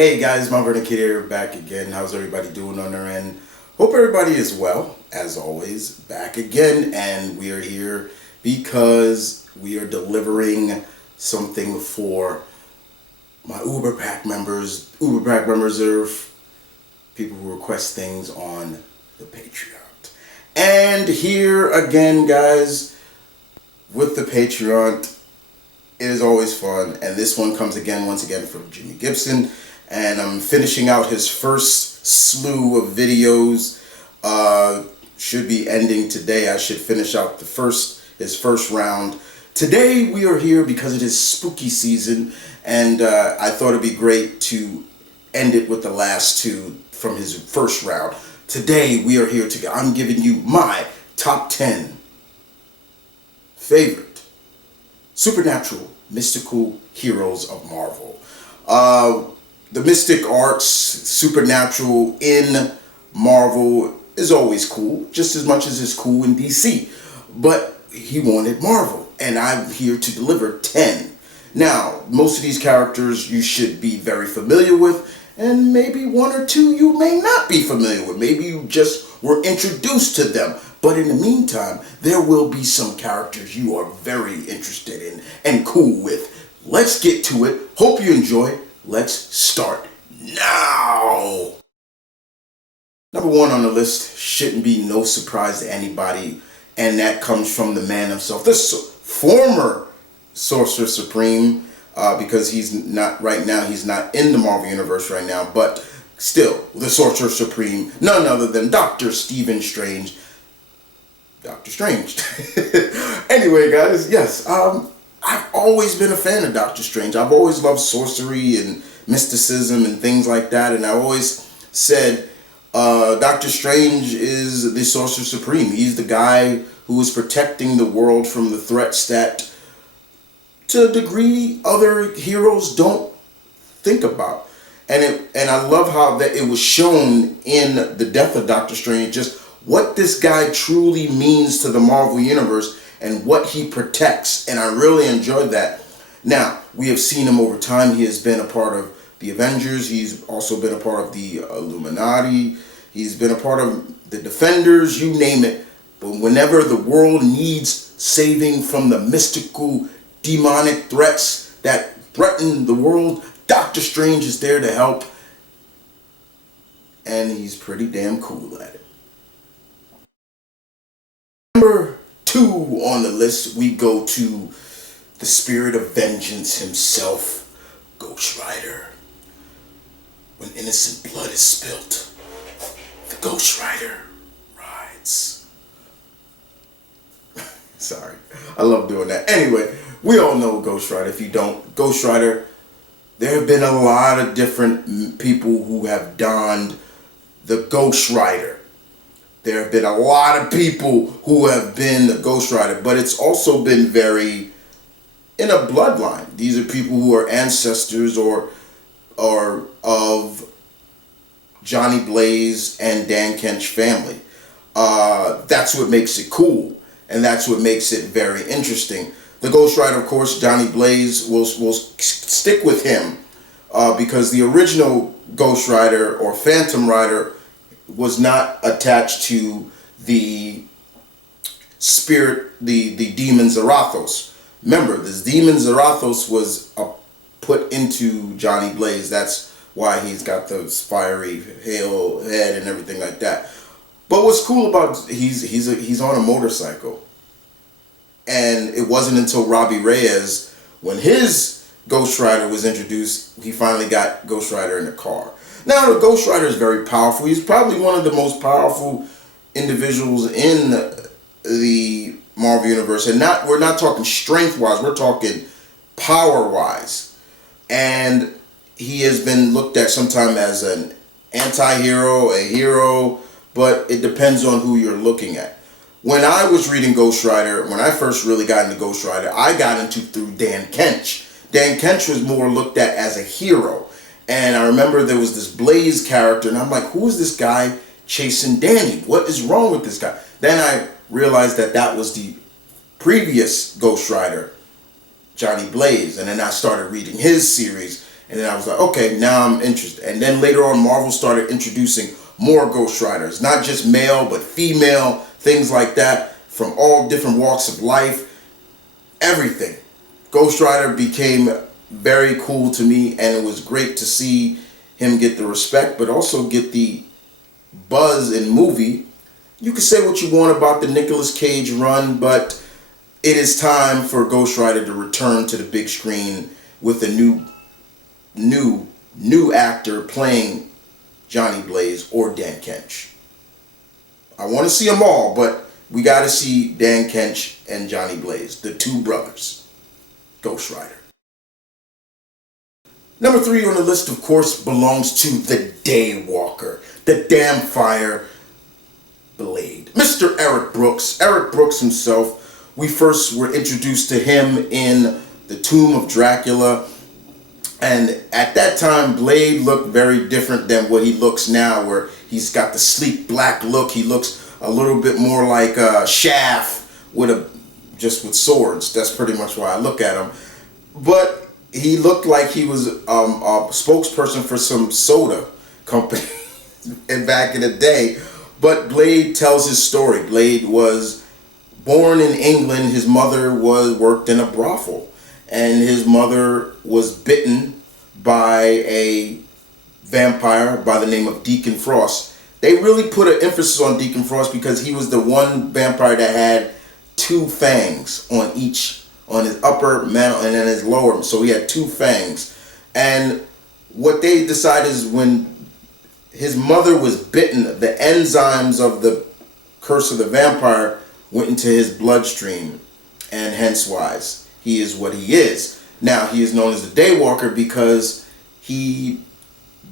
Hey guys, M.V.K here, back again. How's everybody doing on their end? Hope everybody is well, as always. Back again, and we are here because we are delivering something for my Uber Pack members. Uber Pack members are people who request things on the Patreon. And here again, guys, with the Patreon, it is always fun. And this one comes once again from Jimmy Gibson. And I'm finishing out his first slew of videos. Should be ending today. I should finish out his first round. Today we are here because it is spooky season, and I thought it'd be great to end it with the last two from his first round. Today we are here I'm giving you my top 10 favorite supernatural mystical heroes of Marvel. The mystic arts, supernatural in Marvel is always cool, just as much as it's cool in DC. But he wanted Marvel, and I'm here to deliver 10. Now, most of these characters you should be very familiar with, and maybe one or two you may not be familiar with. Maybe you just were introduced to them. But in the meantime, there will be some characters you are very interested in and cool with. Let's get to it. Hope you enjoy. Let's start now. Number one on the list shouldn't be no surprise to anybody, and that comes from the man himself, the former Sorcerer Supreme, because he's not right now. He's not in the Marvel Universe right now, but still, the Sorcerer Supreme, none other than Dr. Stephen Strange. Dr. Strange. Anyway, guys, yes, I've always been a fan of Doctor Strange. I've always loved sorcery and mysticism and things like that, and I always said Doctor Strange is the Sorcerer Supreme. He's the guy who is protecting the world from the threats that, to a degree, other heroes don't think about. And I love how that it was shown in the death of Doctor Strange, just what this guy truly means to the Marvel Universe and what he protects, and I really enjoyed that. Now, we have seen him over time. He has been a part of the Avengers. He's also been a part of the Illuminati. He's been a part of the Defenders, you name it. But whenever the world needs saving from the mystical, demonic threats that threaten the world, Doctor Strange is there to help. And he's pretty damn cool at it. Number 2 on the list, we go to the spirit of vengeance himself, Ghost Rider. When innocent blood is spilt, the Ghost Rider rides. Sorry, I love doing that. Anyway, we all know Ghost Rider. If you don't, Ghost Rider, there have been a lot of different people who have donned the Ghost Rider. There have been a lot of people who have been the Ghost Rider, but it's also been very in a bloodline. These are people who are ancestors or of Johnny Blaze and Dan Kench family. That's what makes it cool, and that's what makes it very interesting. The Ghost Rider, of course, Johnny Blaze will stick with him because the original Ghost Rider or Phantom Rider was not attached to the spirit, the demon Zarathos. Remember, this demon Zarathos was put into Johnny Blaze. That's why he's got those fiery hail head and everything like that. But what's cool about he's on a motorcycle, and it wasn't until Robbie Reyes, when his Ghost Rider was introduced, he finally got Ghost Rider in the car. Now, the Ghost Rider is very powerful. He's probably one of the most powerful individuals in the Marvel Universe. And we're not talking strength-wise, we're talking power-wise. And he has been looked at sometimes as an anti-hero, a hero, but it depends on who you're looking at. When I was reading Ghost Rider, when I first really got into Ghost Rider, I got into through Dan Kench. Dan Kench was more looked at as a hero. And I remember there was this Blaze character, and I'm like, who is this guy chasing Danny? What is wrong with this guy? Then I realized that was the previous Ghost Rider, Johnny Blaze. And then I started reading his series, And then I was like, okay, now I'm interested. And then later on, Marvel started introducing more Ghost Riders, not just male, but female, things like that, from all different walks of life, everything. Ghost Rider became very cool to me, and it was great to see him get the respect, but also get the buzz in movie. You can say what you want about the Nicolas Cage run, but it is time for Ghost Rider to return to the big screen with a new actor playing Johnny Blaze or Dan Kench. I want to see them all, but we got to see Dan Kench and Johnny Blaze, the two brothers. Ghost Rider. Number 3 on the list, of course, belongs to the Daywalker, the damn fire Blade. Mr. Eric Brooks. Eric Brooks himself. We first were introduced to him in The Tomb of Dracula. And at that time, Blade looked very different than what he looks now, where he's got the sleek black look. He looks a little bit more like Shaft just with swords. That's pretty much why I look at him. But he looked like he was a spokesperson for some soda company and back in the day. But Blade tells his story. Blade was born in England. His mother worked in a brothel, and his mother was bitten by a vampire by the name of Deacon Frost. They really put an emphasis on Deacon Frost because he was the one vampire that had 2 fangs on his upper mantle and then his lower. So he had 2 fangs. And what they decided is when his mother was bitten, the enzymes of the curse of the vampire went into his bloodstream, and hence wise he is what he is. Now he is known as the Daywalker because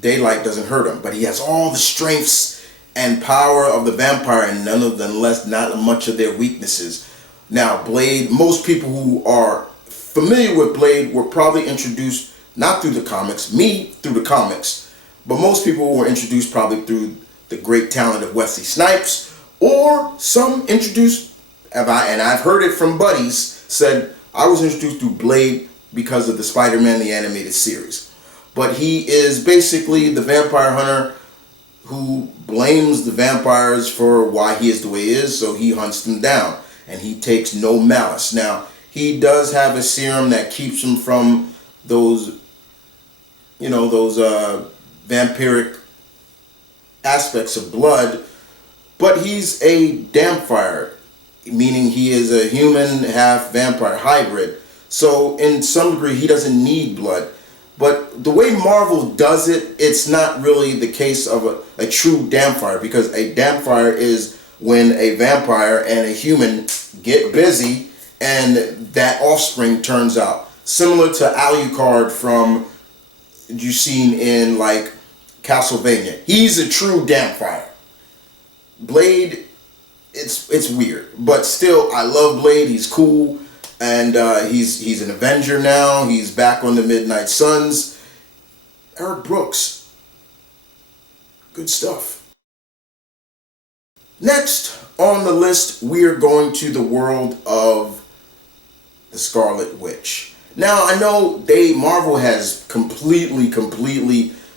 daylight doesn't hurt him, but he has all the strengths and power of the vampire and not much of their weaknesses. Now Blade, most people who are familiar with Blade were probably introduced not through the comics, me through the comics, but most people were introduced probably through the great talent of Wesley Snipes, or some introduced, and I've heard it from buddies, said I was introduced through Blade because of the Spider-Man the animated series. But he is basically the vampire hunter who blames the vampires for why he is the way he is, so he hunts them down, and he takes no malice. Now, he does have a serum that keeps him from those vampiric aspects of blood, but he's a dampfire, meaning he is a human half vampire hybrid. So in some degree he doesn't need blood. But the way Marvel does it, it's not really the case of a true dampfire, because a dampfire is when a vampire and a human get busy and that offspring turns out. Similar to Alucard from you've seen in like Castlevania. He's a true dampfire. Blade, it's weird, but still I love Blade. He's cool, and he's an Avenger now. He's back on the Midnight Suns. Eric Brooks, good stuff. Next on the list, we are going to the world of the Scarlet Witch. Now, I know Marvel has completely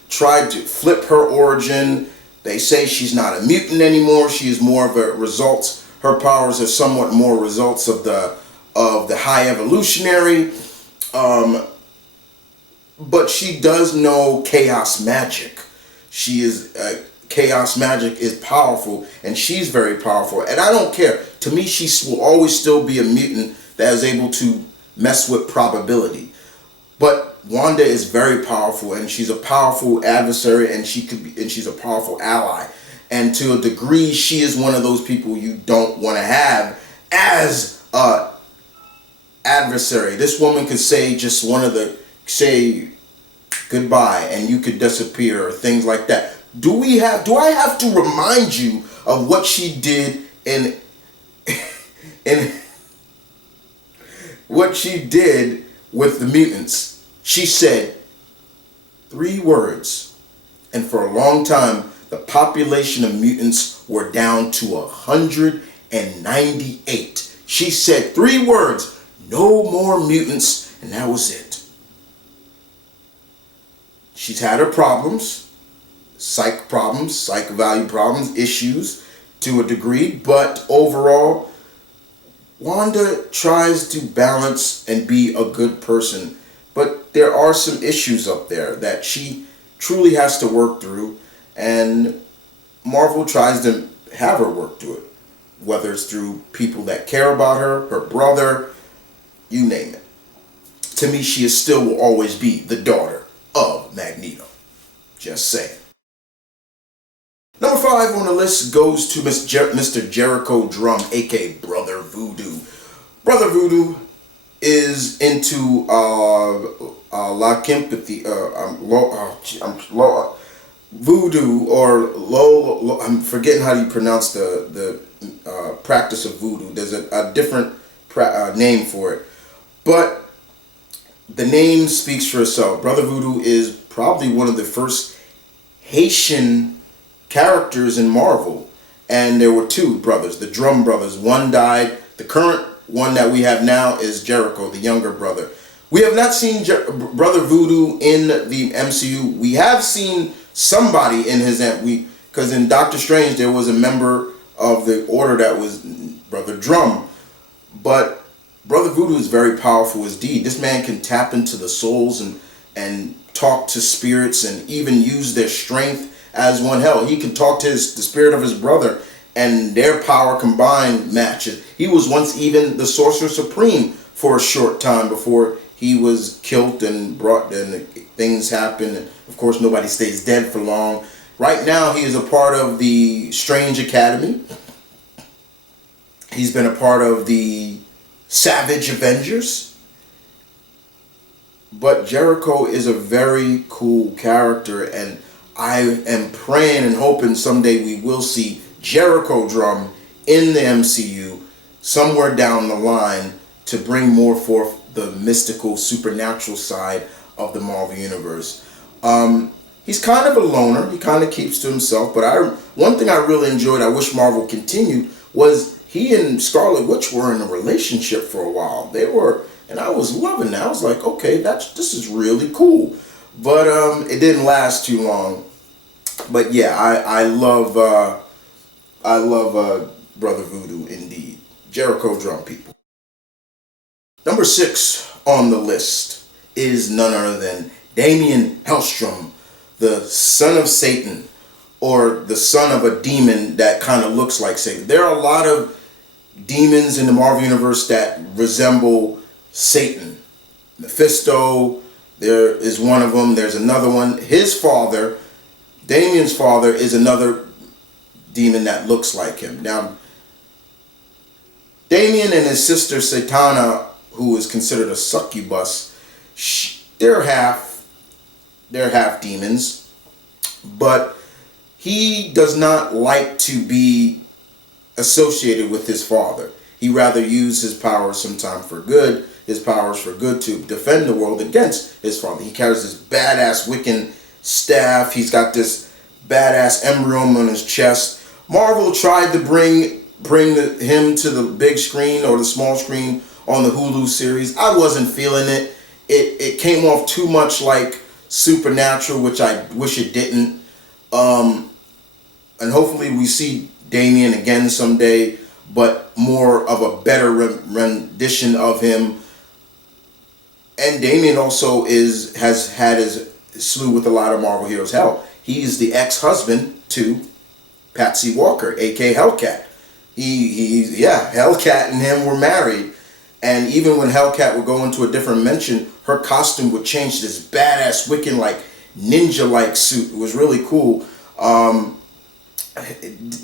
tried to flip her origin. They say she's not a mutant anymore. She is more of a result. Her powers are somewhat more results of the high evolutionary. But she does know chaos magic. Chaos magic is powerful, and she's very powerful. And I don't care. To me, she will always still be a mutant that is able to mess with probability. But Wanda is very powerful, and she's a powerful adversary, and she's a powerful ally. And to a degree, she is one of those people you don't want to have as a adversary. This woman could say goodbye, and you could disappear, or things like that. Do I have to remind you of what she did in what she did with the mutants? She said 3 words, and for a long time the population of mutants were down to 198. She said 3 words, no more mutants, and that was it. She's had her problems, psych value problems, issues to a degree, but overall, Wanda tries to balance and be a good person, but there are some issues up there that she truly has to work through, and Marvel tries to have her work through it, whether it's through people that care about her, her brother, you name it. To me, she is still will always be the daughter of Magneto. Just saying. Number 5 on the list goes to Mr. Jericho Drum, aka Brother Voodoo. Brother Voodoo is into lycanthropy, voodoo, or I'm forgetting how you pronounce the practice of voodoo. There's a different name for it, but the name speaks for itself. Brother Voodoo is probably one of the first Haitian characters in Marvel, and there were 2 brothers, the Drum brothers. One died. The current one that we have now is Jericho, the younger brother. We have not seen Brother Voodoo in the MCU. We have seen somebody in his because in Doctor Strange there was a member of the Order that was Brother Drum, but Brother Voodoo is very powerful indeed. This man can tap into the souls and talk to spirits and even use their strength as one. Hell, he can talk to the spirit of his brother, and their power combined matches. He was once even the Sorcerer Supreme for a short time before he was killed and brought, and things happen. And of course, nobody stays dead for long. Right now, he is a part of the Strange Academy. He's been a part of the Savage Avengers. But Jericho is a very cool character, and I am praying and hoping someday we will see Jericho Drum in the MCU somewhere down the line to bring more forth the mystical, supernatural side of the Marvel Universe. He's kind of a loner. He kind of keeps to himself. But one thing I really enjoyed, I wish Marvel continued, was he and Scarlet Witch were in a relationship for a while. They were, and I was loving that. I was like, okay, this is really cool. But it didn't last too long. But yeah, I love Brother Voodoo indeed. Jericho Drum, people. Number 6 on the list is none other than Damien Hellstrom, the son of Satan, or the son of a demon that kind of looks like Satan. There are a lot of demons in the Marvel Universe that resemble Satan. Mephisto, there is one of them. There's another one. His father, Damien's father, is another demon that looks like him. Now, Damien and his sister Satana, who is considered a succubus, they're half demons, but he does not like to be associated with his father. He rather use his powers sometimes for good, to defend the world against his father. He carries this badass Wiccan staff. He's got this badass emblem on his chest. Marvel tried to bring him to the big screen or the small screen on the Hulu series. I wasn't feeling it. It came off too much like Supernatural, which I wish it didn't. And hopefully we see Damien again someday, but more of a better rendition of him. And Damien also has had his slew with a lot of Marvel heroes. Hell, he's the ex-husband to Patsy Walker, aka Hellcat. Hellcat and him were married. And even when Hellcat would go into a different dimension, her costume would change to this badass Wiccan like ninja-like suit. It was really cool.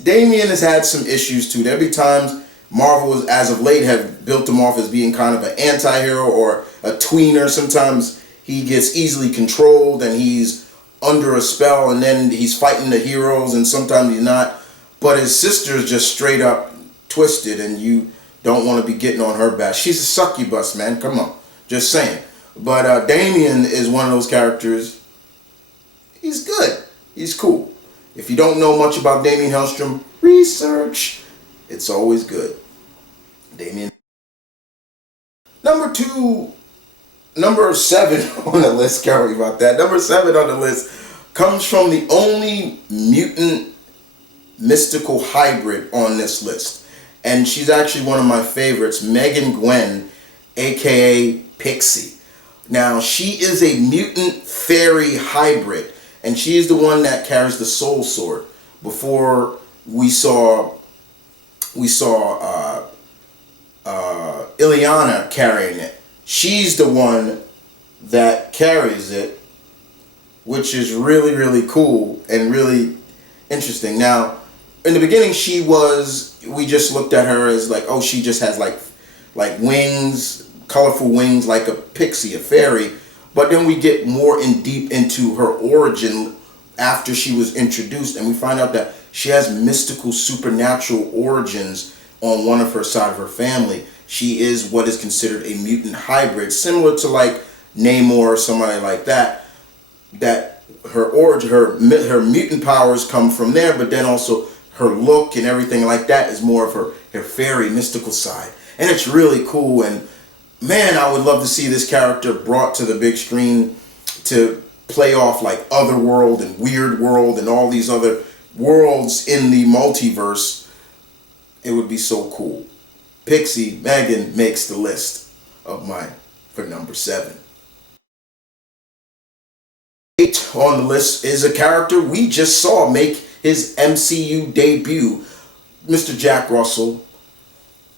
Damien has had some issues too. There'll be times Marvel, as of late, have built him off as being kind of an anti-hero or a tweener. Sometimes he gets easily controlled and he's under a spell, and then he's fighting the heroes, and sometimes he's not. But his sister is just straight up twisted, and you don't want to be getting on her back. She's a succubus, man. Come on. Just saying. But Damien is one of those characters. He's good. He's cool. If you don't know much about Damien Hellstrom, research. It's always good. Damien. Number Number 7 on the list, sorry about that. Number 7 on the list comes from the only mutant mystical hybrid on this list. And she's actually one of my favorites, Megan Gwen, aka Pixie. Now, she is a mutant fairy hybrid, and she is the one that carries the soul sword. Before we saw Ileana carrying it. She's the one that carries it, which is really, really cool and really interesting. Now, in the beginning, we just looked at her as like, oh, she just has like wings, colorful wings, like a pixie, a fairy. But then we get more in deep into her origin after she was introduced, and we find out that she has mystical, supernatural origins on one of her side of her family. She is what is considered a mutant hybrid, similar to like Namor or somebody like that. That her origin, her mutant powers come from there, but then also her look and everything like that is more of her fairy mystical side. And it's really cool, and man, I would love to see this character brought to the big screen to play off like Otherworld and Weird World and all these other worlds in the multiverse. It would be so cool. Pixie Megan makes the list of mine for number 7. 8 on the list is a character we just saw make his MCU debut, Mr. Jack Russell,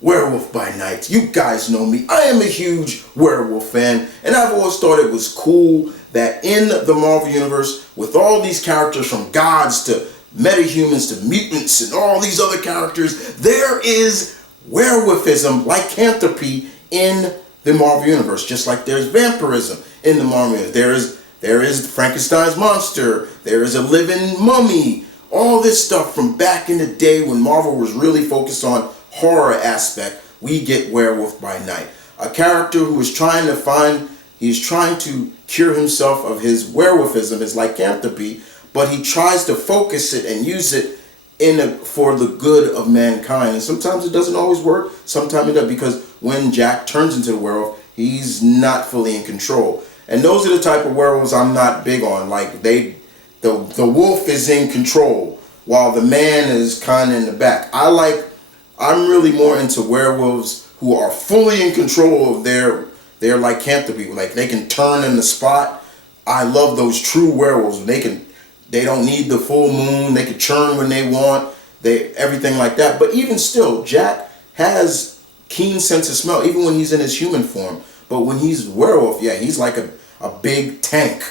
Werewolf by Night. You guys know me. I am a huge werewolf fan, and I've always thought it was cool that in the Marvel Universe, with all these characters from gods to metahumans to mutants and all these other characters, there is werewolfism, lycanthropy in the Marvel Universe, just like there's vampirism in the Marvel Universe. There is Frankenstein's monster, there is a living mummy, all this stuff from back in the day when Marvel was really focused on horror aspect. We get Werewolf by Night, a character who is trying to cure himself of his werewolfism, his lycanthropy, but he tries to focus it and use it for the good of mankind. And sometimes it doesn't always work, sometimes it does, because when Jack turns into the werewolf, he's not fully in control. And those are the type of werewolves I'm not big on. Like the wolf is in control while the man is kind of in the back. I'm really more into werewolves who are fully in control of their lycanthropy. Like they can turn in the spot. I love those true werewolves. They don't need the full moon. They can churn when they want. Everything like that. But even still, Jack has keen sense of smell, even when he's in his human form. But when he's werewolf, yeah, he's like a big tank,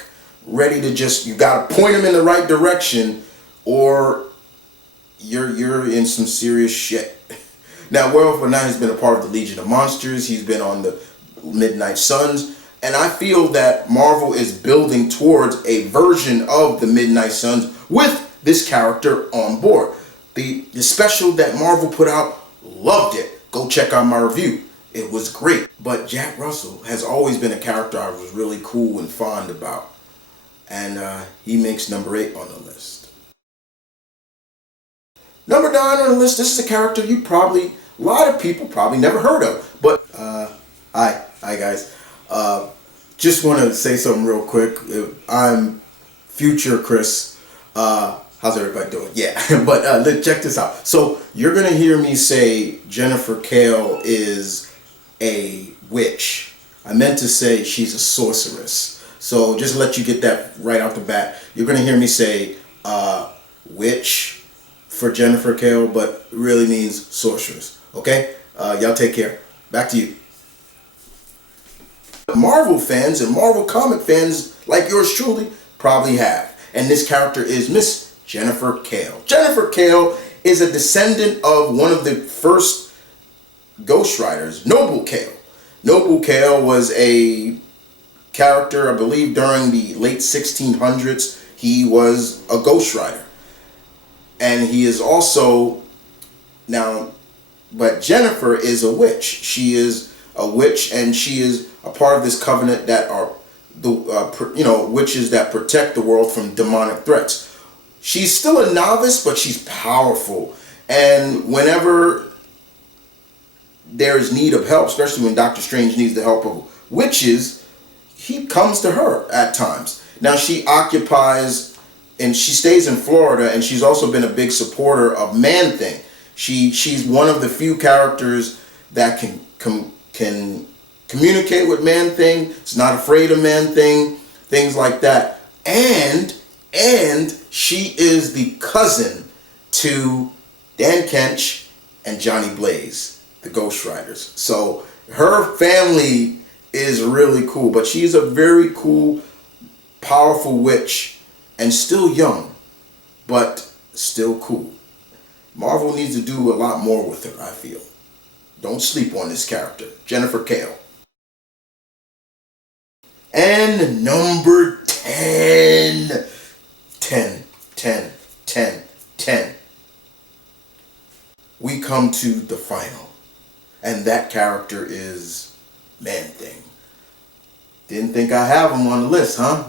ready to you gotta point him in the right direction, or you're in some serious shit. Now, Werewolf by Night has been a part of the Legion of Monsters. He's been on the Midnight Suns. And I feel that Marvel is building towards a version of the Midnight Suns with this character on board. The special that Marvel put out, loved it. Go check out my review. It was great. But Jack Russell has always been a character I was really cool and fond about. And he makes number 8 on the list. Number 9 on the list, this is a character a lot of people probably never heard of. But, hi guys. Just want to say something real quick. I'm future Chris. How's everybody doing? Yeah, but check this out. So you're going to hear me say Jennifer Kale is a witch. I meant to say she's a sorceress. So just to let you get that right out the bat, you're going to hear me say witch for Jennifer Kale, but it really means sorceress. Okay? Y'all take care. Back to you. Marvel fans and Marvel comic fans like yours truly probably have. And this character is Miss Jennifer Kale. Jennifer Kale is a descendant of one of the first Ghost Riders, Noble Kale. Noble Kale was a character, I believe, during the late 1600s. He was a Ghost Rider. And he is also but Jennifer is a witch. She is a witch, and she is a part of this covenant that are witches that protect the world from demonic threats. She's still a novice, but she's powerful. And whenever there is need of help, especially when Doctor Strange needs the help of witches, he comes to her at times. Now she occupies and she stays in Florida, and she's also been a big supporter of Man-Thing. She's one of the few characters that can communicate with Man-Thing. It's not afraid of Man-Thing, things like that. And she is the cousin to Dan Kench and Johnny Blaze, the Ghost Riders. So her family is really cool, but she's a very cool, powerful witch and still young, but still cool. Marvel needs to do a lot more with her, I feel. Don't sleep on this character, Jennifer Kale. And number 10. 10. We come to the final. And that character is Man-Thing. Didn't think I have him on the list, huh?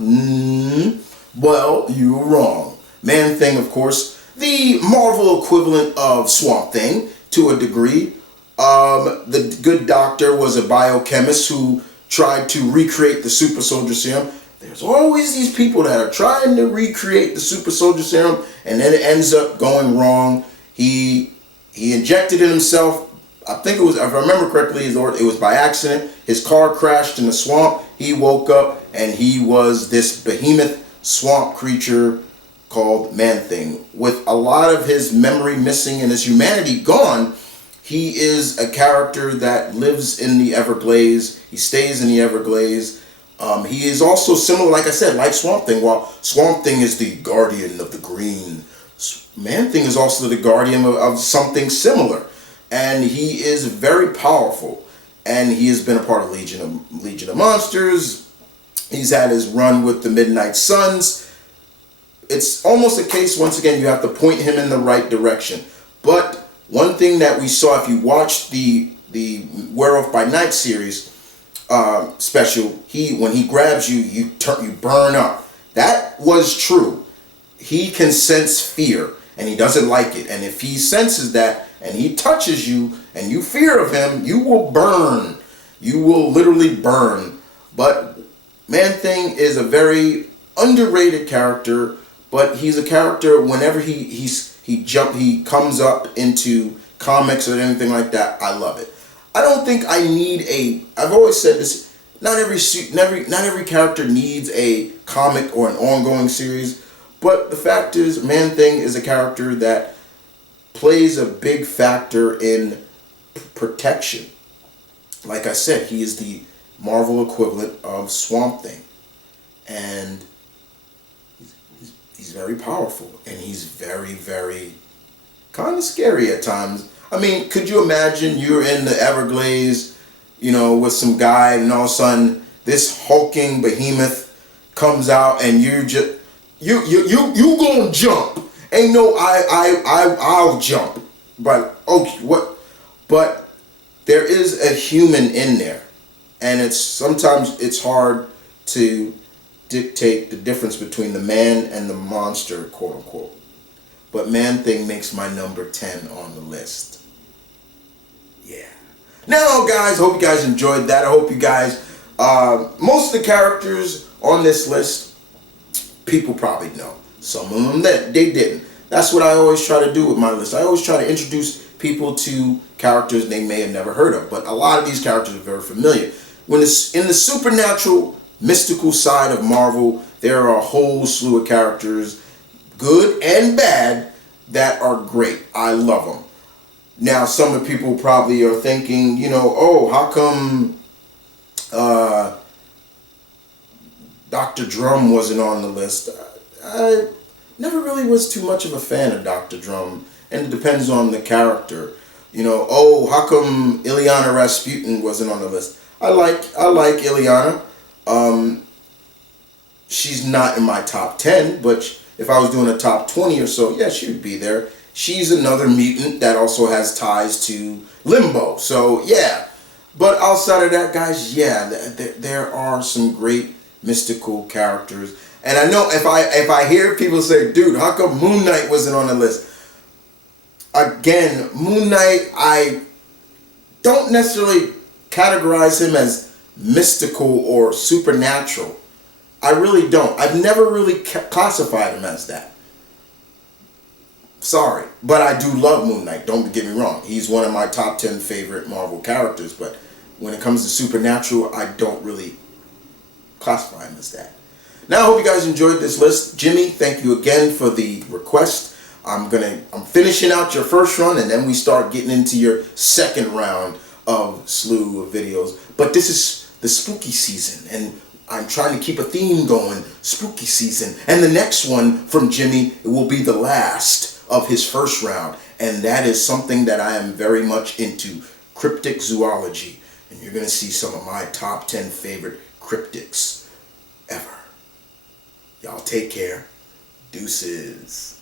Well, you were wrong. Man-Thing, of course, the Marvel equivalent of Swamp Thing to a degree. The good doctor was a biochemist who tried to recreate the super soldier serum. There's always these people that are trying to recreate the super soldier serum, and then it ends up going wrong. He injected it himself. I think it was, if I remember correctly, it was by accident. His car crashed in the swamp. He woke up and he was this behemoth swamp creature called Man-Thing. With a lot of his memory missing and his humanity gone, he is a character that lives in the Everglades. He stays in the Everglades. He is also similar, like I said, like Swamp Thing. While Swamp Thing is the guardian of the green, Man-Thing is also the guardian of something similar. And he is very powerful. And he has been a part of Legion of Monsters. He's had his run with the Midnight Suns. It's almost a case, once again, you have to point him in the right direction. But one thing that we saw, if you watched the Werewolf by Night series special, when he grabs you, you burn up. That was true. He can sense fear, and he doesn't like it. And if he senses that, and he touches you, and you fear of him, you will burn. You will literally burn. But Man-Thing is a very underrated character, but he's a character whenever he comes up into comics or anything like that, I love it. I don't think I need I've always said this, not every character needs a comic or an ongoing series, but the fact is, Man-Thing is a character that plays a big factor in protection. Like I said, he is the Marvel equivalent of Swamp Thing. And he's very powerful, and he's very, very kind of scary at times. I mean, could you imagine you're in the Everglades, with some guy, and all of a sudden this hulking behemoth comes out, and you gonna jump? Ain't no I'll jump, but okay, what? But there is a human in there, and sometimes it's hard to dictate the difference between the man and the monster, quote unquote. But Man-Thing makes my number 10 on the list. Yeah. Now, guys, hope you guys enjoyed that. I hope you guys, most of the characters on this list, people probably know. Some of them they didn't. That's what I always try to do with my list. I always try to introduce people to characters they may have never heard of. But a lot of these characters are very familiar. When it's in the supernatural, mystical side of Marvel, there are a whole slew of characters, good and bad, that are great. I love them. Now, some of the people probably are thinking, how come Dr. Drum wasn't on the list? I never really was too much of a fan of Dr. Drum, and it depends on the character. How come Ileana Rasputin wasn't on the list? I like Ileana. She's not in my top 10, but if I was doing a top 20 or so, yeah, she would be there. She's another mutant that also has ties to Limbo. So, yeah. But outside of that, guys, yeah, there are some great mystical characters. And I know if I hear people say, dude, how come Moon Knight wasn't on the list? Again, Moon Knight, I don't necessarily categorize him as mystical or supernatural. I really don't. I've never really classified him as that. Sorry, but I do love Moon Knight. Don't get me wrong. He's one of my top 10 favorite Marvel characters, but when it comes to supernatural, I don't really classify him as that. Now, I hope you guys enjoyed this list. Jimmy, thank you again for the request. I'm finishing out your first run, and then we start getting into your second round of slew of videos. But this is the spooky season, and I'm trying to keep a theme going, spooky season. And the next one from Jimmy, it will be the last of his first round, and that is something that I am very much into, cryptic zoology. And you're going to see some of my top 10 favorite cryptics ever. Y'all take care. Deuces.